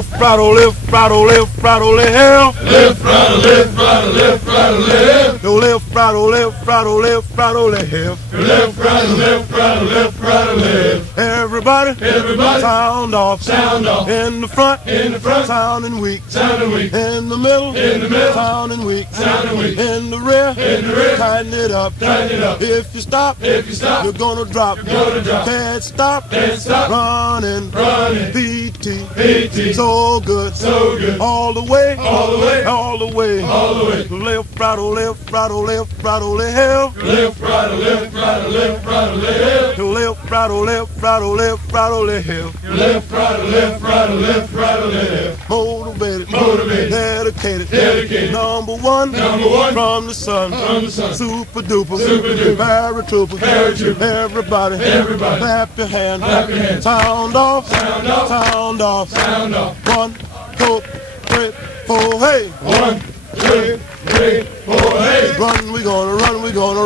Left, right, oh, left, right, oh, left, right, oh, left. Left, right, left, right, left, right, left. Yo, left, right, oh, left, right, oh, left, right, oh, left. Left, right, left, right, left, right, left. Everybody, Everybody, sound off. sound off. In the front, sounding weak. Sounding weak. In the middle, sounding weak. Sounding weak. In the rear, tighten it up. Tighten it up. If you stop, you're gonna drop. Can't stop, running. PT, so good, all the way, all the way, all the way, all the way. Left, right, oh, left, right, oh, left, right, oh, left. Left, right, left, right, left, right, left. Left, right, oh, left, right, oh, left, right, oh, left. Left, right, left, right, left, right, left. Motivated, dedicated, number one, from the sun, super duper, paratrooper, everybody, clap your hands, sound off, sound off, 1, 2, 3, 4, hey, 1, 2, 3, 4, hey. Run, we gonna run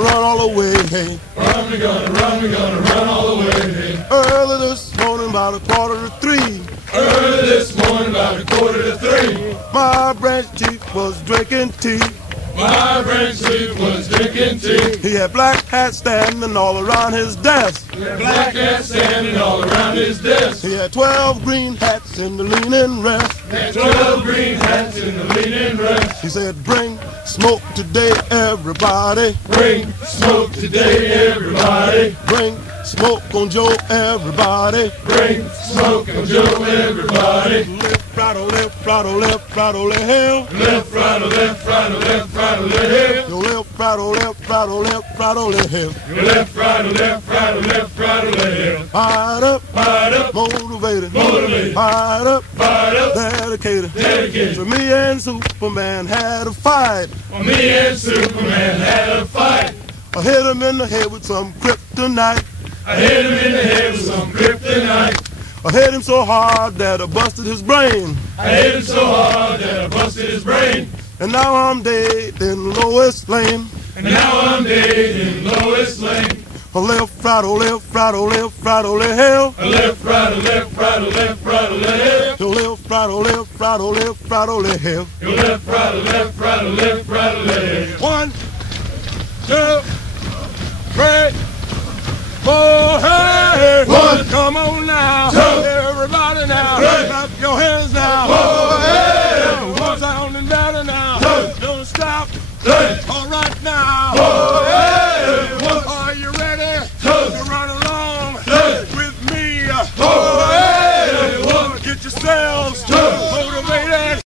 all the way, hey. Run, we gonna run all the way, hey. Early this morning, about 2:45. Early this morning, about 2:45. My branch chief was drinking tea. My branch chief was drinking tea. He had black hats standing all around his desk. Black hats standing all around his desk. He had 12 green hats in the leaning rest. Had 12 green hats in the leaning rest. He said, bring smoke today, everybody. Bring smoke today, everybody. Bring smoke on Joe, everybody. Bring smoke on Joe, everybody. Left, right, oh, left, right, oh, left, right, oh, left. Left, right, left, right, left, right, left. Yo, left, right, oh, left, right, oh, left, right, oh, left. Left, right, left, right, left, right, left. Fired up, motivated, fired up, dedicated. So me and Superman had a fight. Me and Superman had a fight. I hit him in the head with some kryptonite. I hit him in the head with some kryptonite. I hit him so hard that I busted his brain. I hit him so hard that I busted his brain. And now I'm dead in Lois Lane. And now I'm dead in Lois Lane. Left, right, oh, left, right, oh, left, right, oh, left. Left, right, left, right, left, right, left. Yo, left, right, oh, left, right, oh, left, right, oh, left. Yo, left, right, left, right, left, right, left. 1, 2, 3, 4, hey! 1, come on now, 2, everybody now, 3, clap your hands now, 4, hey! One sounding better now, 2, don't stop, 3, all right now, 4, hey! Are you ready 2, to run along 3, with me? 4, hey! Get yourselves